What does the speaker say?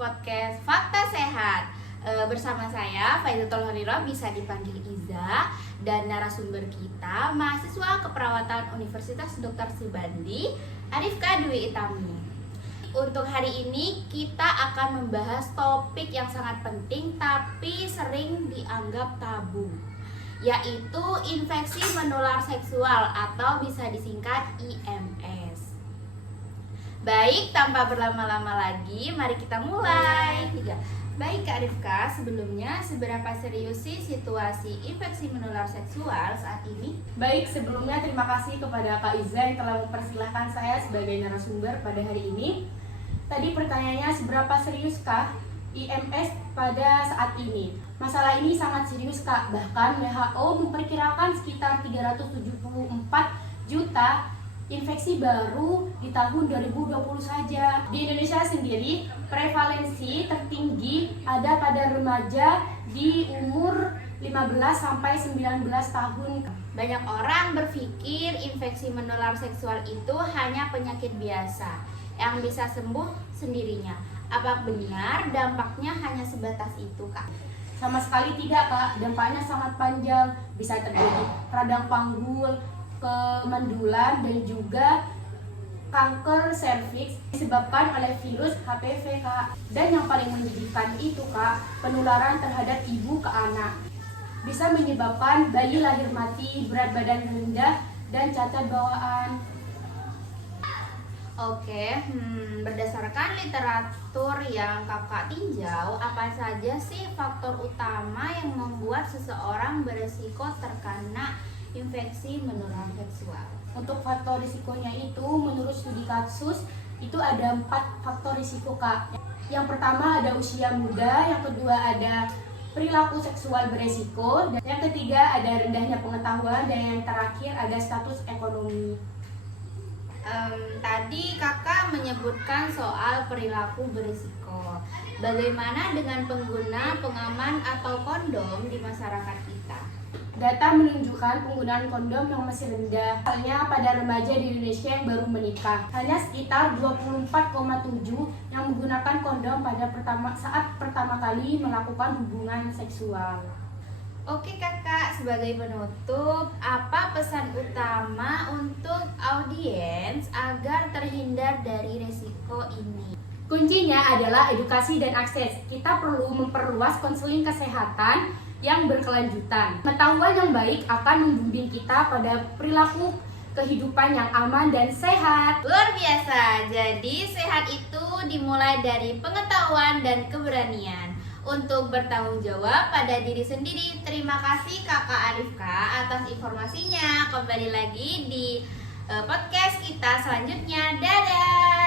podcast Fakta Sehat. Bersama saya Faizatul Hariro, bisa dipanggil Iza, dan narasumber kita mahasiswa keperawatan Universitas Dr. Subandi, Arifka Dwi Itami. Untuk hari ini kita akan membahas topik yang sangat penting tapi sering dianggap tabu, yaitu infeksi menular seksual atau bisa disingkat IMS. Baik, tanpa berlama-lama lagi, mari kita mulai. Baik Kak Rifka, sebelumnya seberapa serius sih situasi infeksi menular seksual saat ini? Baik, sebelumnya terima kasih kepada Kak Iza yang telah mempersilahkan saya sebagai narasumber pada hari ini. Tadi pertanyaannya, seberapa seriuskah IMS pada saat ini? Masalah ini sangat serius Kak, bahkan WHO memperkirakan sekitar 374 juta infeksi baru di tahun 2020 saja. Di Indonesia sendiri, prevalensi tertinggi ada pada remaja di umur 15 sampai 19 tahun. Banyak orang berpikir infeksi menular seksual itu hanya penyakit biasa yang bisa sembuh sendirinya. Apa benar dampaknya hanya sebatas itu, Kak? Sama sekali tidak, Kak. Dampaknya sangat panjang, bisa terjadi radang panggul, kemandulan, dan juga kanker serviks disebabkan oleh virus HPV, Kak. Dan yang paling menyedihkan itu, Kak, penularan terhadap ibu ke anak. Bisa menyebabkan bayi lahir mati, berat badan rendah, dan cacat bawaan. Oke, berdasarkan literatur yang kakak tinjau, apa saja sih faktor utama yang membuat seseorang beresiko terkena infeksi menular seksual? Untuk faktor risikonya itu, menurut studi kasus, itu ada 4 faktor risiko, Kak. Yang pertama ada usia muda, yang kedua ada perilaku seksual beresiko, dan yang ketiga ada rendahnya pengetahuan, dan yang terakhir ada status ekonomi. Tadi kakak menyebutkan soal perilaku berisiko. Bagaimana dengan pengguna pengaman atau kondom di masyarakat kita? Data menunjukkan penggunaan kondom yang masih rendah, halnya pada remaja di Indonesia yang baru menikah. Hanya sekitar 24,7 yang menggunakan kondom pada saat pertama kali melakukan hubungan seksual. Oke kakak, sebagai penutup, apa pesan utama untuk audiens agar terhindar dari resiko ini? Kuncinya adalah edukasi dan akses. Kita perlu memperluas konseling kesehatan yang berkelanjutan. Pengetahuan yang baik akan membimbing kita pada perilaku kehidupan yang aman dan sehat. Luar biasa, jadi sehat itu dimulai dari pengetahuan dan keberanian untuk bertanggung jawab pada diri sendiri. Terima kasih Kakak Arifka atas informasinya. Kembali lagi di podcast kita selanjutnya. Dadah!